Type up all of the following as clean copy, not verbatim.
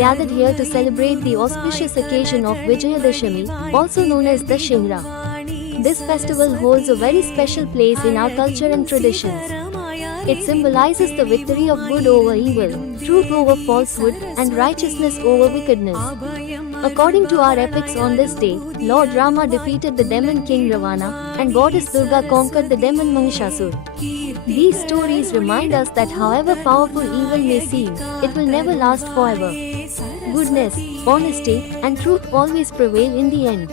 gathered here to celebrate the auspicious occasion of Vijayadashami, also known as Dashera. This festival holds a very special place in our culture and traditions. It symbolizes the victory of good over evil, truth over falsehood, and righteousness over wickedness. According to our epics, on this day, Lord Rama defeated the demon king Ravana, and goddess Durga conquered the demon Mahishasur. These stories remind us that however powerful evil may seem, it will never last forever. Goodness, honesty, and truth always prevail in the end.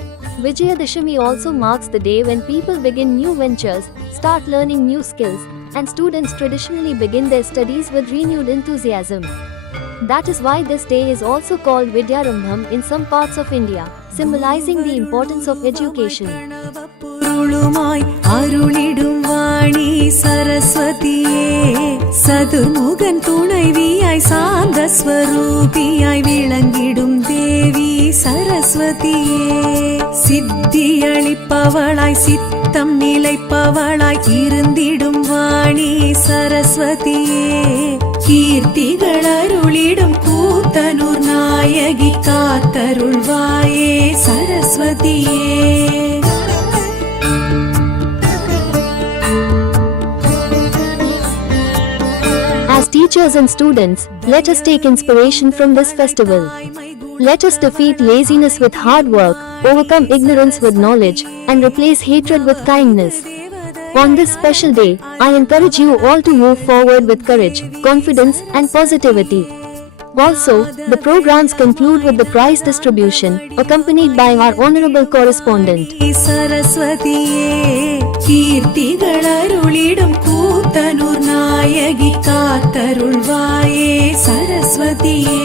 Vijayadashami also marks the day when people begin new ventures, start learning new skills, and students traditionally begin their studies with renewed enthusiasm. That is why this day is also called Vidyarambham in some parts of India, symbolizing the importance of education. சதுர்முகன் துணைவியாய் சாந்த ஸ்வரூபியாய் விளங்கிடும் தேவி சரஸ்வதியே சித்தியளிப்பவளாய் சித்தம் நிலைப்பவளாய் இருந்திடும் வாணி சரஸ்வதியே கீர்த்திகள் அருளிடும் கூத்தனூர் நாயகி காத்தருள்வாயே சரஸ்வதியே. As teachers and students, let us take inspiration from this festival. Let us defeat laziness with hard work, overcome ignorance with knowledge, and replace hatred with kindness. On this special day, I encourage you all to move forward with courage, confidence, and positivity. Also, the programs conclude with the prize distribution, accompanied by our honorable correspondent. கீர்த்திகள் அருளிடும் கூத்தனூர் நாயகி காத்தருள்வாயே சரஸ்வதியே.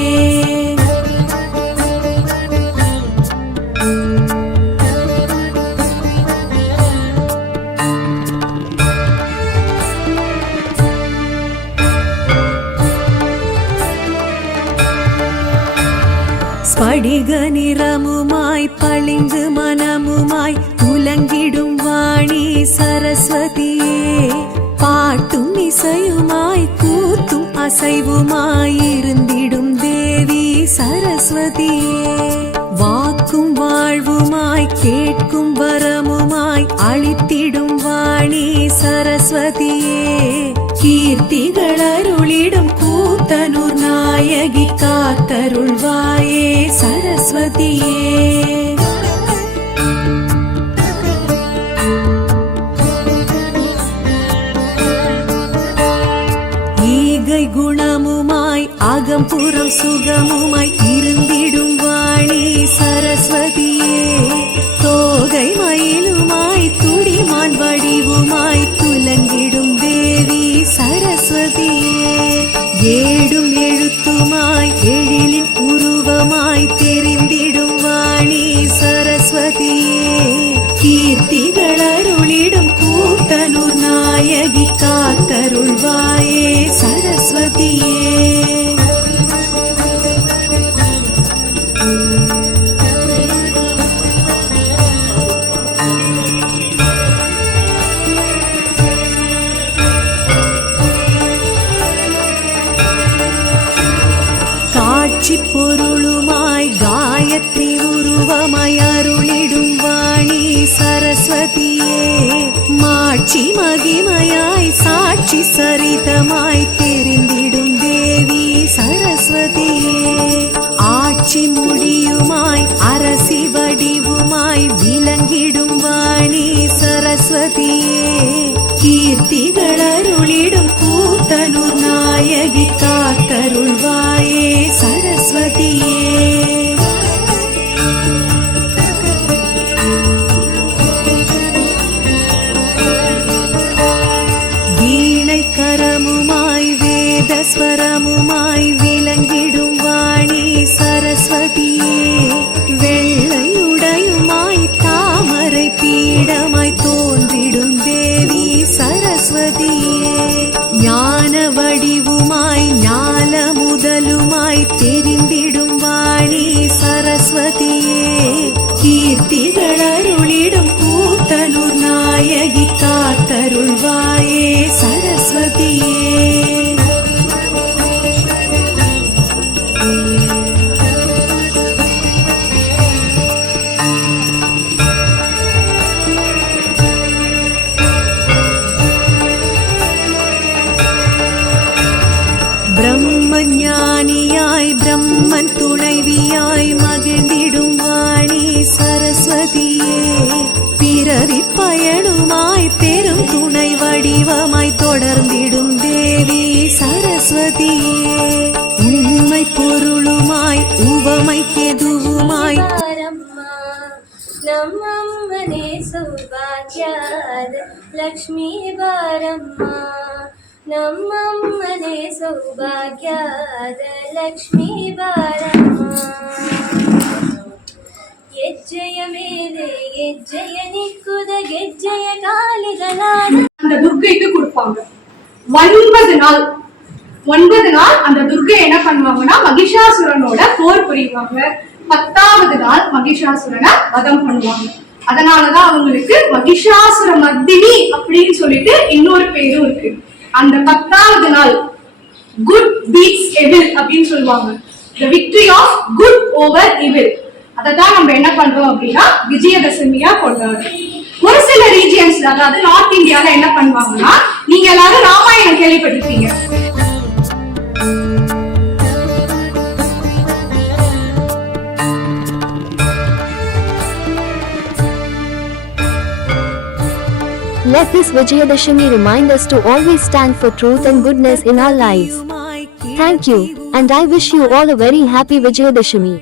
ஸ்படிக நிறமுமாய் பளிங்கு மனமுமாய் உலங்கிடும் வாணி சரஸ்வதியே பாட்டும் இசையுமாய் கூத்தும் அசைவுமாய் இருந்திடும் தேவி சரஸ்வதியே வாக்கும் வாழ்வுமாய் கேட்கும் வரமுமாய் அளித்திடும் வாணி சரஸ்வதியே கீர்த்திகள் அருளிடும் கூத்தனூர் நாயகி காத்தருள்வாயே சரஸ்வதியே. ஈகை குணமுமாய் அகம்புறம் சுகமுமாய் இருந்திடும் வாணி சரஸ்வதியே தோகை மயிலுமாய் துடிமான் வடிவுமாய் துலங்கிடும் தேவி சரஸ்வதியே ஏடும் எழுத்துமாய் எழிலின் உருவமாய் தெரிந்திடும் வாணி சரஸ்வதியே கீர்த்திகள் அருளிடும் கூத்தனூர் நாயகி காத்தருள்வாயே சரஸ்வதியே. காட்சி பொருளுமாய் காயத்ரி உருவமாய் அருளிடும் வாணி சரஸ்வதியே மாட்சி மகிமையாய் சாட்சி சரிதமாய் தெரிந்திடும் தேவி சரஸ்வதியே ஆட்சி முடியுமாய் அரசி வடிவுமாய் விளங்கிடும் வாணி சரஸ்வதியே கீர்த்திகள் அருளிடும் கூத்தனூர் நாயகி காத்தருள்வாயே சரஸ்வதியே. வீணை கரமுமாய் வேதஸ்வரமுமாய் விளங்கிடும் வாணி சரஸ்வதியே வெள்ளையுடையுமாய் தாமரை பீடமாய் தோன்றிடும் தேவி சரஸ்வதியே ஞான வடிவுமாய் ஞான முதலுமாய் தெரிந்திடும் வாணி சரஸ்வதியே கீர்த்திகள் அருளிடும் கூத்தனூர் நாயகி காத்தருள்வாயே சரஸ்வதியே. பயணுமாய் பெரும் துணை வடிவமாய் தொடர்ந்திடும் தேவி சரஸ்வதியே உண்மை பொருளுமாய் உவமைக்கெதுவுமாய் ನಮ್ಮಮ್ಮನೆ ಸೌಭಾಗ್ಯದ ಲಕ್ಷ್ಮೀ ಬಾರಮ್ಮ ನಮ್ಮಮ್ಮನೆ ಸೌಭಾಗ್ಯದ ಲಕ್ಷ್ಮೀ ಬಾರಮ್ಮ ಹೆಜ್ಜೆಯ ಮೇಲೆ ಹೆಜ್ಜೆಯ ನಿಕ್ಕುದ ಗೆಜ್ಜೆಯ ಕಾಲಿಗಳಾದ அந்த துர்க்கைக்கு கொடுப்பாங்க 9 நாள் அந்த துர்க்கை என்ன பண்ணுவாங்கன்னா மகிஷாசுரனோட போர் புரிவாங்க 10வது நாள் மகிஷாசுரனை வதம் பண்ணுவாங்க அதனாலதான் அவங்களுக்கு மகிஷாசுர மர்தினி அப்படின்னு சொல்லிட்டு இன்னொரு பேரும் இருக்கு அந்த 10வது நாள் குட் பீட்ஸ் எவில் அப்படின்னு சொல்லுவாங்க the victory of good over evil அததான் நம்ம என்ன பண்றோம் அப்படின்னா விஜயதசமியா கொண்டாடுறோம் ஒரு சில ரீஜியன்ஸ்ல அதாவது நார்த் இந்தியால என்ன பண்ணுவாங்கன்னா நீங்க எல்லாரும் ராமாயணம் கேள்விப்பட்டிருப்பீங்க Let this Vijayadashami remind us to always stand for truth and goodness in our lives. Thank you, and I wish you all a very happy Vijayadashami.